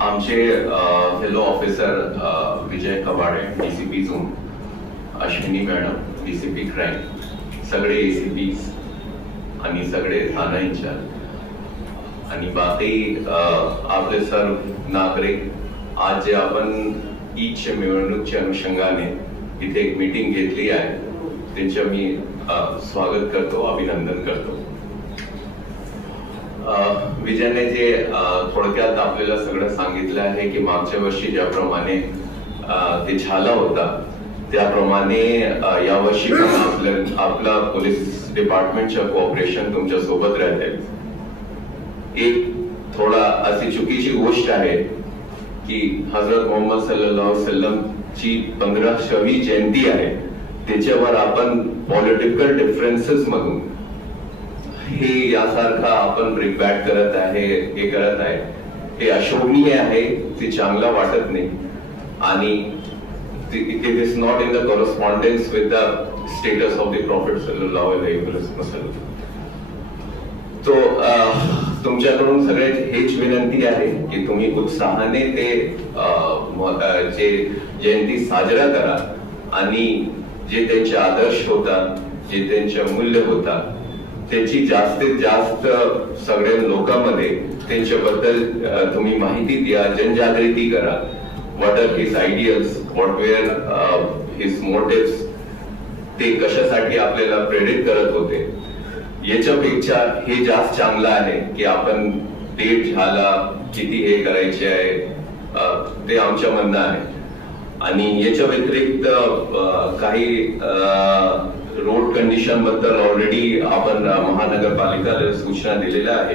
आमचे fellow officer Vijay Kawade DCP zone, Ashwini madam DCP crime, सगळे ACPs आणि सगळे थाना इंचार्ज आणि बाकी आपले सर्व नागरिक, आज जे आपण ईदच्या निवडणूकच्या अनुषंगाने इथे एक मीटिंग घेतली आहे त्यांचं मी स्वागत करतो, अभिनंदन करतो। विजयने जे थोडक्यात आपल्याला सगळं सांगितलं आहे की मागच्या वर्षी ज्याप्रमाणे ते झाला होता त्याप्रमाणे यावर्षी पण आपला पोलीस डिपार्टमेंटच्या कोऑपरेशन तुमच्या सोबत राहते। एक थोडा अशी चुकीची गोष्ट आहे की हजरत मोहम्मद सल्लल्लाहु अलैहि वसल्लम ची 15वी जयंती आहे, त्याच्यावर आपण पॉलिटिकल डिफरन्सेस मधून हे यासारखा आपण ब्रेकबॅक करत आहे, हे करत आहे, हे अशोभनीय आहे, ते चांगला वाटत नाही आणि it is not in the correspondence with the status of the prophet सल्लल्लाहु अलैहि वसल्लम। तो तुमच्याकडून सगळ्यात हेच विनंती आहे की तुम्ही उत्साहाने ते जे जयंती साजरा करा आणि जे त्यांचे आदर्श होतात, जे त्यांचे मूल्य होतात त्याची जास्तीत जास्त सगळ्या लोकांमध्ये त्यांच्याबद्दल तुम्ही माहिती द्या, जनजागृती करा। What are his ideals, what were his motives, ते कशासाठी आपल्याला प्रेरित करत होते, याच्यापेक्षा हे जास्त चांगलं आहे की आपण डेट झाला किती हे करायचे आहे ते आमच्या म्हणणं आहे। आणि याच्या व्यतिरिक्त काही रोड कंडिशन बद्दल ऑलरेडी आपण महानगरपालिकेला सूचना दिलेल्या आहे।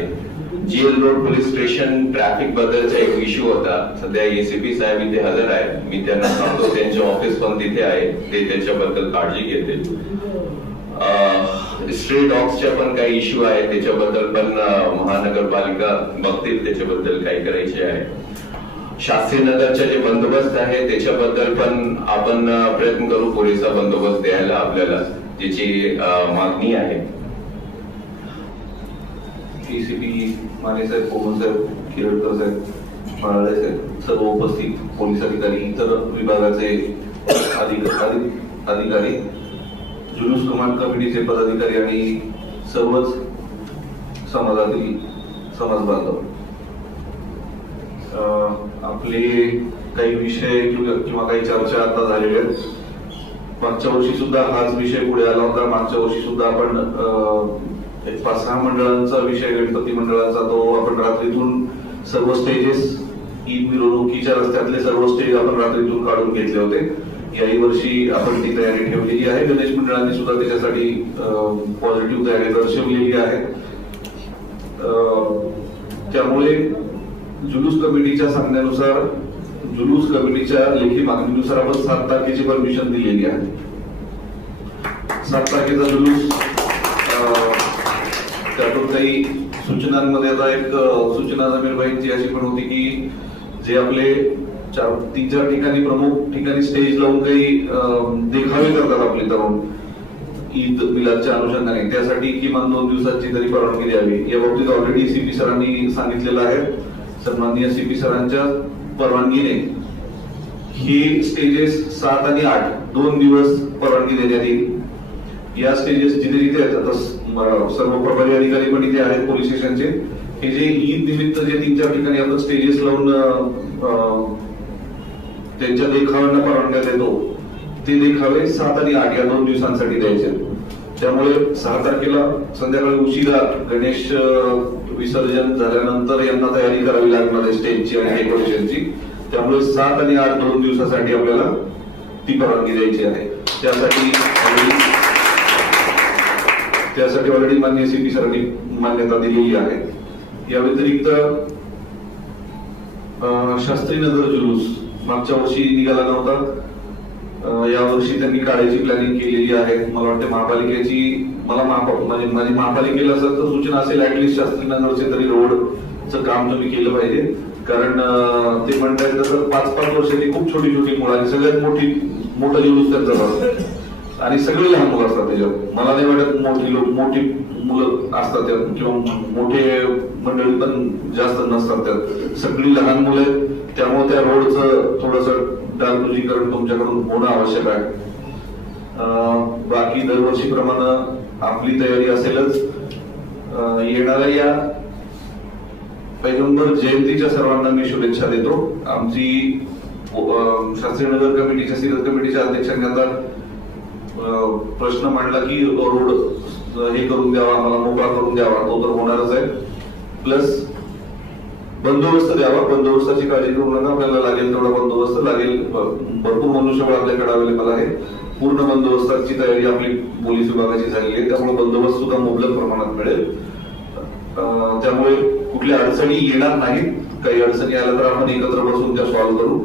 Jail road police station traffic बद्दलचा एक इश्यू होता, सध्या एसीपी साहेब इथे हजर आहे, मी त्यांना सांगतो त्यांचे ऑफिस पण तिथे आहे, ते त्याच्याबद्दल काळजी घेतील। स्ट्रीट डॉग्सच्या पण काही इश्यू आहे, त्याच्याबद्दल पण महानगरपालिका बघतील, त्याच्याबद्दल काही करायचे आहे। शास्त्री नगरचा जे बंदोबस्त आहे त्याच्याबद्दल पण आपण प्रयत्न करू पुरेसा बंदोबस्त द्यायला आपल्याला, ज्याची मागणी आहे। एसीपी माने साहेब, कोमल साहेब, किरडकर साहेब, माळाळे साहेब, सर्व उपस्थित पोलीस अधिकारी, इतर विभागाचे अधिकारी, जुलूस कमांड कमिटीचे पदाधिकारी आणि सर्वच समाजातील समाज बांधव, आपले काही विषय किंवा काही चर्चा आता झालेल्या आहेत। मागच्या वर्षी सुद्धा हाच विषय पुढे आला होता। मागच्या वर्षी सुद्धा आपण 5-6 मंडळांचा विषय, गणपती मंडळाचा, तो आपण रात्रीतून सर्व स्टेजेस, ईद मिरवणुकीच्या रस्त्यातले सर्व स्टेज आपण रात्रीतून काढून घेतले होते। याही वर्षी आपण ती तयारी ठेवलेली आहे। गणेश मंडळांनी सुद्धा त्याच्यासाठी पॉझिटिव्ह तयारी दर्शवलेली आहे। त्यामुळे जुलूस कमिटीच्या सांगण्यानुसार, जुलूस कमिटीच्या लेखी मागणीनुसार आपण 7 तारखेची परमिशन दिलेली आहे। 7 तारखेचा जुलूस, त्यातून काही सूचनांमध्ये आता एक सूचना जमीर भाईंची अशी पण होती की जे आपले 3-4 ठिकाणी, प्रमुख ठिकाणी स्टेज लावून काही देखावे करतात आपले तरुण ईद मिलादच्या अनुषंगाने, त्यासाठी किमान 2 दिवसाची तरी परवानगी द्यावी। या बाबतीत ऑलरेडी सीपी सरांनी सांगितलेलं आहे। सन्माननीय सीपी सरांच्या परवानगीने ही स्टेजेस 7 आणि 8 2 दिवस परवानगी देण्यात येईल। या स्टेजेस जिथे जिथे आहेत, सर्व प्रभारी अधिकारी पण इथे आहेत पोलीस स्टेशनचे, हे जे ईद निमित्त जे 3-4 ठिकाणी आपण स्टेजेस लावून त्यांच्या देखाव्यांना परवानग्या देतो, ते देखावे 7 आणि 8 या 2 दिवसांसाठी द्यायचे। त्यामुळे 6 तारखेला संध्याकाळी उशिरा गणेश विसर्जन झाल्यानंतर यांना तयारी करावी लागणार आहे स्टेजची आणि डेकोरेशनची। त्यामुळे 7 आणि 8 2 दिवसासाठी आपल्याला ती परवानगी द्यायची आहे। त्यासाठी ऑलरेडी माननीय सीपी सरांनी मान्यता दिलेली आहे। या व्यतिरिक्त शास्त्री नगर जुलूस मागच्या वर्षी निघाला नव्हता, या वर्षी त्यांनी काढायची प्लॅनिंग केलेली आहे। मला वाटतं महापालिकेची, माझी महापालिकेला असं सूचना असेल, ऍटलिस्ट शास्त्री नगरचे तरी रोडचं काम तुम्ही केलं पाहिजे, कारण ते म्हणतात तसं 5-5 वर्षाची खूप छोटी छोटी मुलं आणि सगळ्यात मोठा जुलूस त्यांचा आणि सगळी लहान मुलं असतात त्याच्यात. मला नाही वाटत मोठी मुलं असतात त्यात किंवा मोठे मंडळी पण जास्त नसतात त्यात. सगळी लहान मुलं आहेत, त्यामुळे त्या रोडचं थोडस डागडुजीकरण तुमच्याकडून होणं आवश्यक आहे. बाकी दरवर्षीप्रमाणे आपली तयारी असेलच. येणाऱ्या या पैगंबर जयंतीच्या सर्वांना मी शुभेच्छा देतो. आमची शास्त्रीनगर कमिटीच्या सिरत कमिटीच्या अध्यक्षांनी आता प्रश्न मांडला की रोड हे करून द्यावा, आम्हाला मोकळा करून द्यावा. तो तर होणारच आहे. प्लस बंदोबस्त द्यावा. बंदोबस्ताची काळजी करू नका, आपल्याला लागेल तेवढा बंदोबस्त लागेल. भरपूर मनुष्यबळ आपल्याकडे अवेलेबल आहे. पूर्ण बंदोबस्ताची तयारी आपली पोलीस विभागाची झालेली आहे, त्यामुळे बंदोबस्त सुद्धा मुबलक प्रमाणात मिळेल. त्यामुळे कुठल्या अडचणी येणार नाहीत. काही अडचणी आल्या तर आपण एकत्र बसून त्या सॉल्व्ह करू.